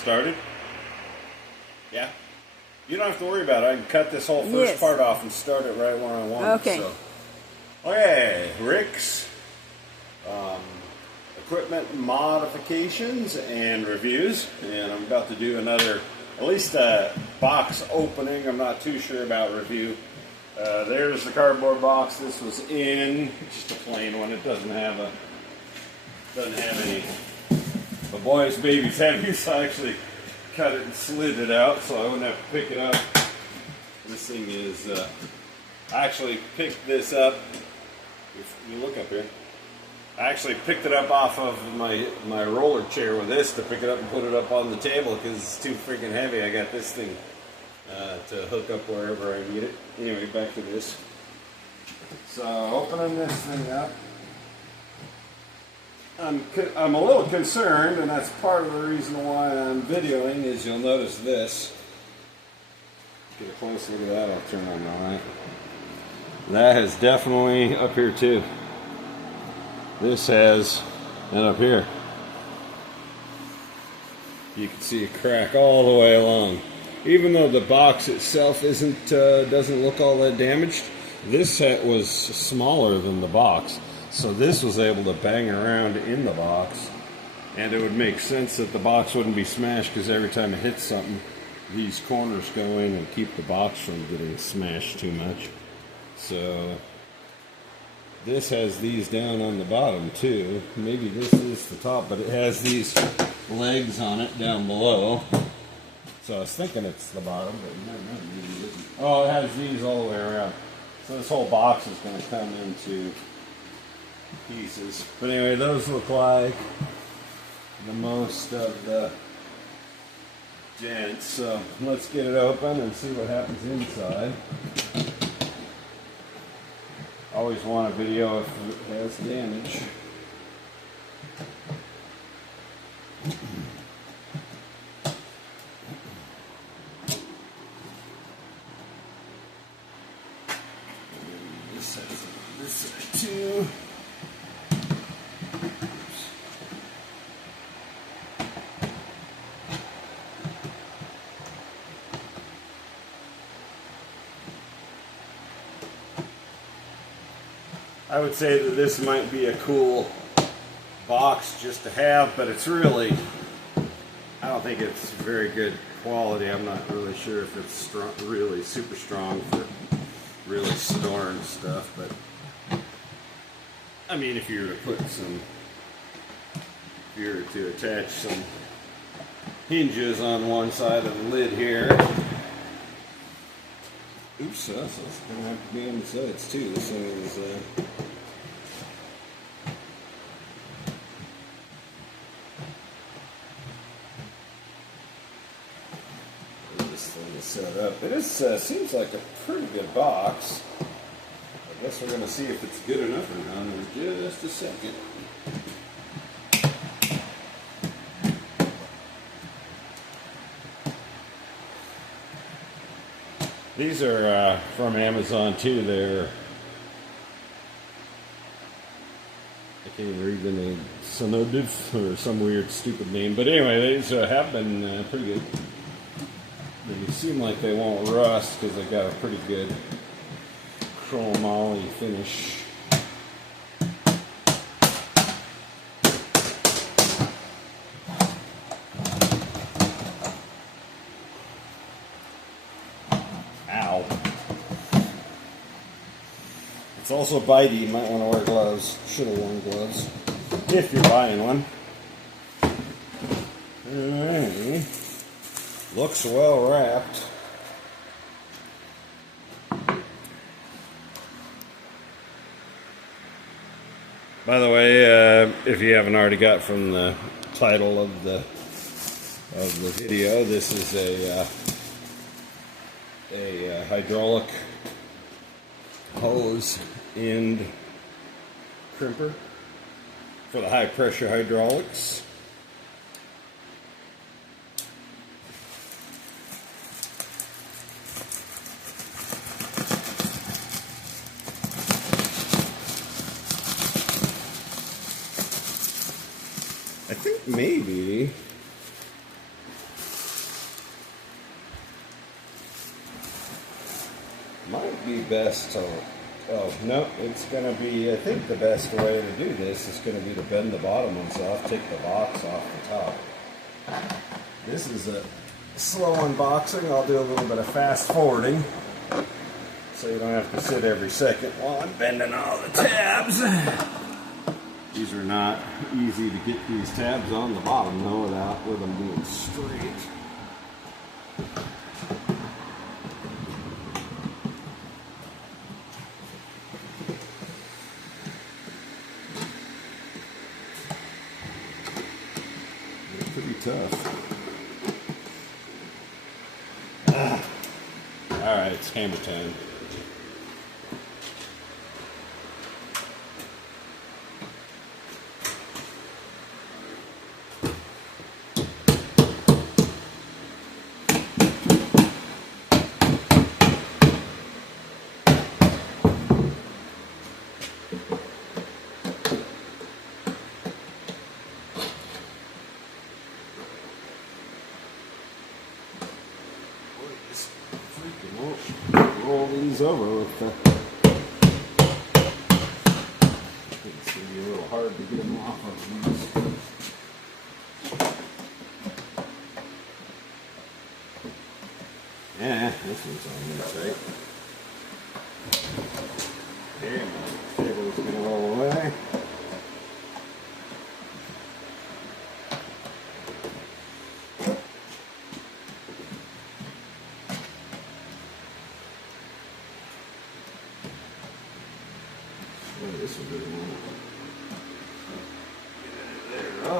started? Yeah? You don't have to worry about it. I can cut this whole first part off and start it right where I want it. Okay. So. Okay, Rick's equipment modifications and reviews. And I'm about to do another, at least a box opening. I'm not too sure about review. There's the cardboard box. This was in just a plain one. It doesn't have any. But boy, this baby's heavy, so I actually cut it and slid it out so I wouldn't have to pick it up. This thing is, I actually picked this up. If you look up here, I actually picked it up off of my roller chair with this to pick it up and put it up on the table because it's too freaking heavy. I got this thing to hook up wherever I need it. Anyway, back to this. So opening this thing up, I'm a little concerned, and that's part of the reason why I'm videoing. Is you'll notice this. Get a close look at that. I'll turn on the light. That has definitely up here too. This has, and up here, you can see a crack all the way along. Even though the box itself doesn't look all that damaged, this set was smaller than the box, so this was able to bang around in the box, and it would make sense that the box wouldn't be smashed because every time it hits something, these corners go in and keep the box from getting smashed too much. So this has these down on the bottom too. Maybe this is the top, but it has these legs on it down below. So I was thinking it's the bottom, but no, maybe it isn't. Oh, it has these all the way around. So this whole box is going to come into pieces. But anyway, those look like the most of the dents. So let's get it open and see what happens inside. Always want a video if it has damage. This has this side too. I would say that this might be a cool box just to have, but it's really, I don't think it's very good quality. I'm not really sure if it's strong, really super strong for really storing stuff, but I mean, if you were to attach some hinges on one side of the lid here. Oops, so it's going to have to be on the sides too. This thing is, this thing is set up. It is, seems like a pretty good box. I guess we're going to see if it's good enough or not in just a second. These are from Amazon too. They're, I can't even read the name, Sonodiv or some weird stupid name. But anyway, these have been pretty good. They seem like they won't rust because they got a pretty good chromoly finish. Ow. It's also bitey. You might want to wear gloves. Should have worn gloves if you're buying one. Alright. Looks well wrapped. By the way, if you haven't already got from the title of the video, this is a hydraulic hose end crimper for the high pressure hydraulics. I think maybe be best to, oh, no, it's going to be, I think the best way to do this is going to be to bend the bottom ones off, take the box off the top. This is a slow unboxing. I'll do a little bit of fast forwarding so you don't have to sit every second while I'm bending all the tabs. These are not easy to get these tabs on the bottom though with them being straight. They're pretty tough. Alright, it's hammer time. Roll these over with the. It's going to be a little hard to get them off of these. Yeah, this one's on this right. Okay, my cable's going to roll away. This will be the one. There we go.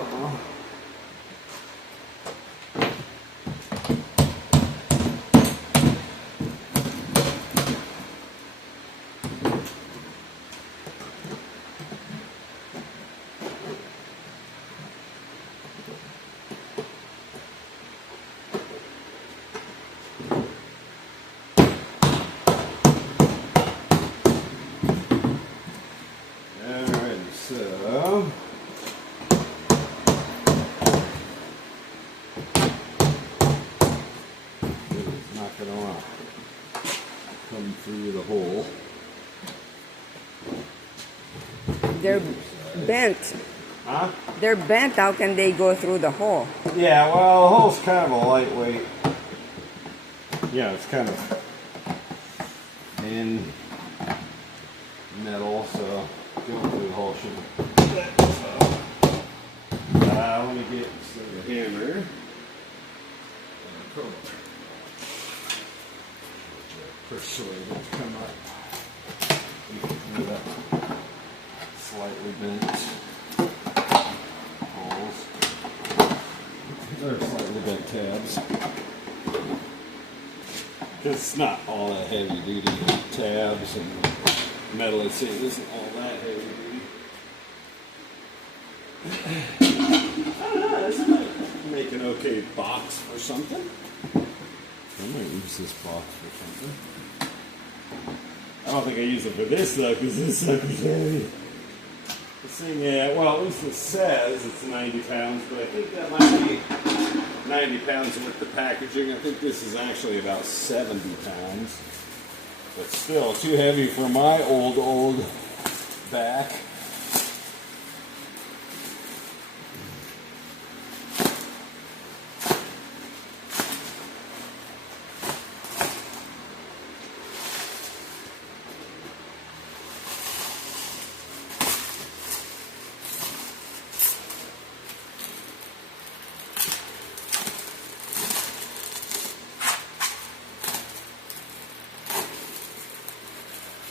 Come through the hole. They're bent. Huh? They're bent. How can they go through the hole? Yeah, well, the hole's kind of a lightweight. Yeah, it's kind of thin metal, so going through the hole shouldn't. Let me get the hammer. Persuade it to come up. You can do that slightly bent holes. They're slightly bent tabs. Because it's not all that heavy duty tabs and metal it's in isn't all that heavy duty. I don't know, this might make an okay box for something. I might use this box for something. I don't think I use it for this though, because this sucker's heavy. This thing, yeah, well, at least it says it's 90 pounds, but I think that might be 90 pounds with the packaging. I think this is actually about 70 pounds. But still, too heavy for my old back.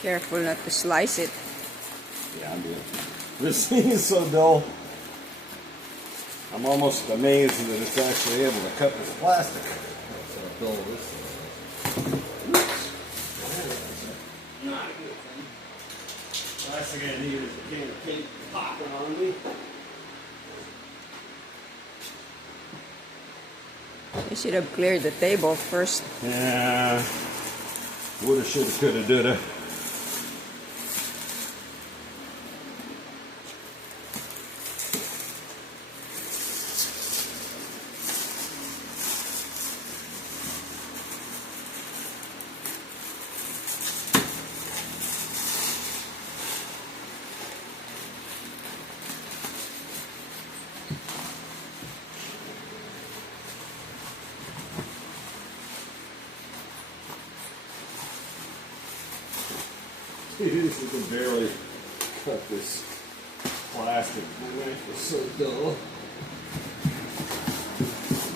Careful not to slice it. Yeah, I'm doing. This thing is so dull. I'm almost amazed that it's actually able to cut this plastic. That's how dull this thing is. Oops. Not a good thing. Last thing I need is a can of paint popping on me. You should have cleared the table first. Yeah. Woulda, shoulda, coulda, doulda. This is to barely cut this plastic. My knife was so dull.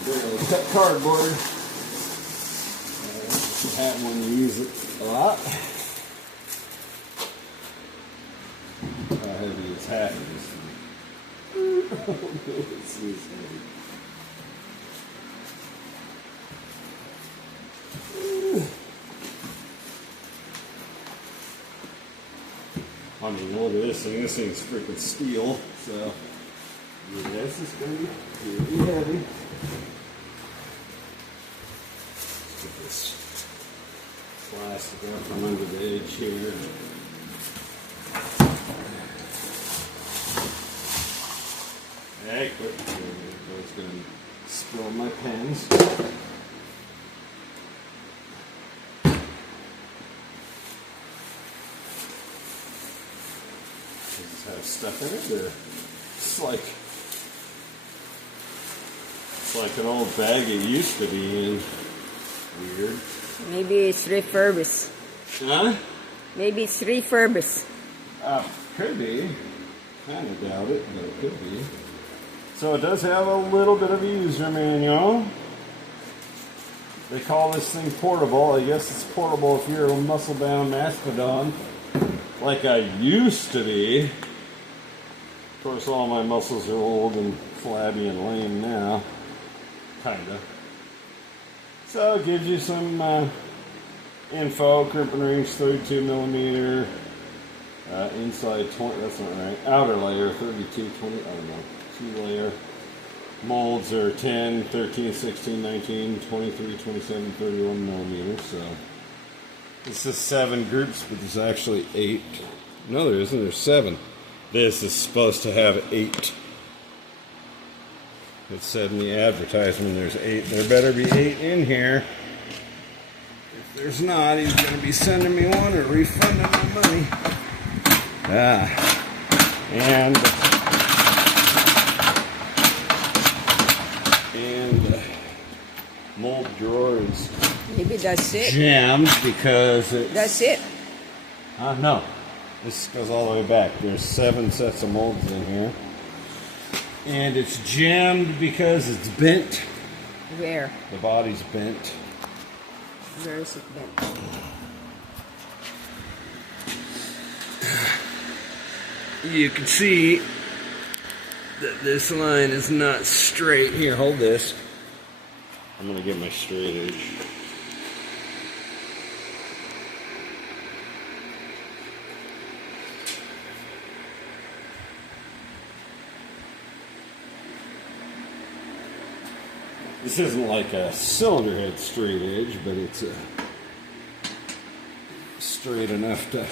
Barely cut cardboard. Just a hat when you use it a lot. How heavy this hat is. It's heavy. I mean, look at this thing. This thing's freaking steel. So, yeah, this is going to be really heavy. Let's get this plastic out from under the edge here. Hey, quick. It's going to spill my pens. Have stuff in it, or it's like an old bag it used to be in. Weird. Maybe it's refurbished. Huh? Maybe it's refurbished. Could be. Kind of doubt it, but it could be. So it does have a little bit of a user manual. They call this thing portable. I guess it's portable if you're a muscle-bound mastodon, like I used to be. Of course, all my muscles are old and flabby and lame now. Kinda. So it gives you some info. Crimping range 32 millimeter. Inside 20, that's not right. Outer layer 32, 20, I don't know. 2 layer. Molds are 10, 13, 16, 19, 23, 27, 31 millimeters. So this is 7 groups, but there's actually 8. No, there isn't. There's 7. This is supposed to have 8. It said in the advertisement there's 8. There better be 8 in here. If there's not, he's going to be sending me one or refunding my money. And mold drawer is Maybe that's it. jammed because it's... That's it. No. This goes all the way back. There's 7 sets of molds in here. And it's jammed because it's bent. Where? The body's bent. Where is it bent? You can see that this line is not straight. Here, hold this. I'm going to get my straight edge. This isn't like a cylinder head straight edge, but it's straight enough to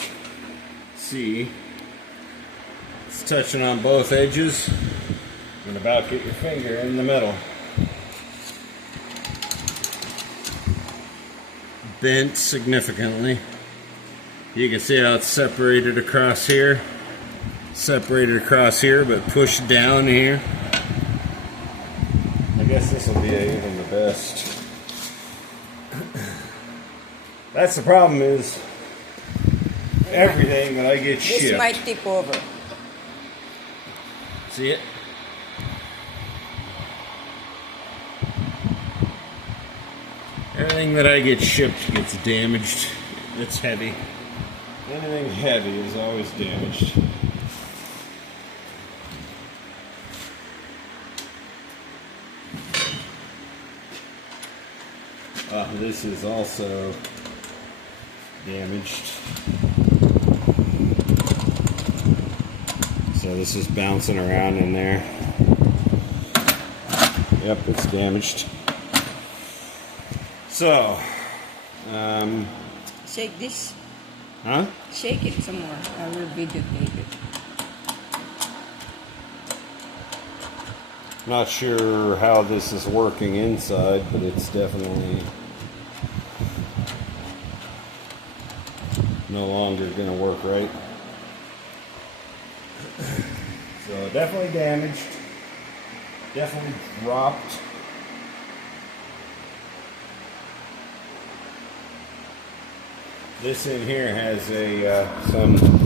see. It's touching on both edges and about get your finger in the middle. Bent significantly. You can see how it's separated across here, but pushed down here. I guess this will be even the best. That's the problem is everything that I get shipped. This might tip over. See it? Everything that I get shipped gets damaged. It's heavy. Anything heavy is always damaged. This is also damaged. So this is bouncing around in there. Yep, it's damaged. So, Shake this. huh? Shake it some more. I will videotape it. Not sure how this is working inside, but it's definitely no longer going to work right. So definitely damaged, definitely dropped. This in here has a some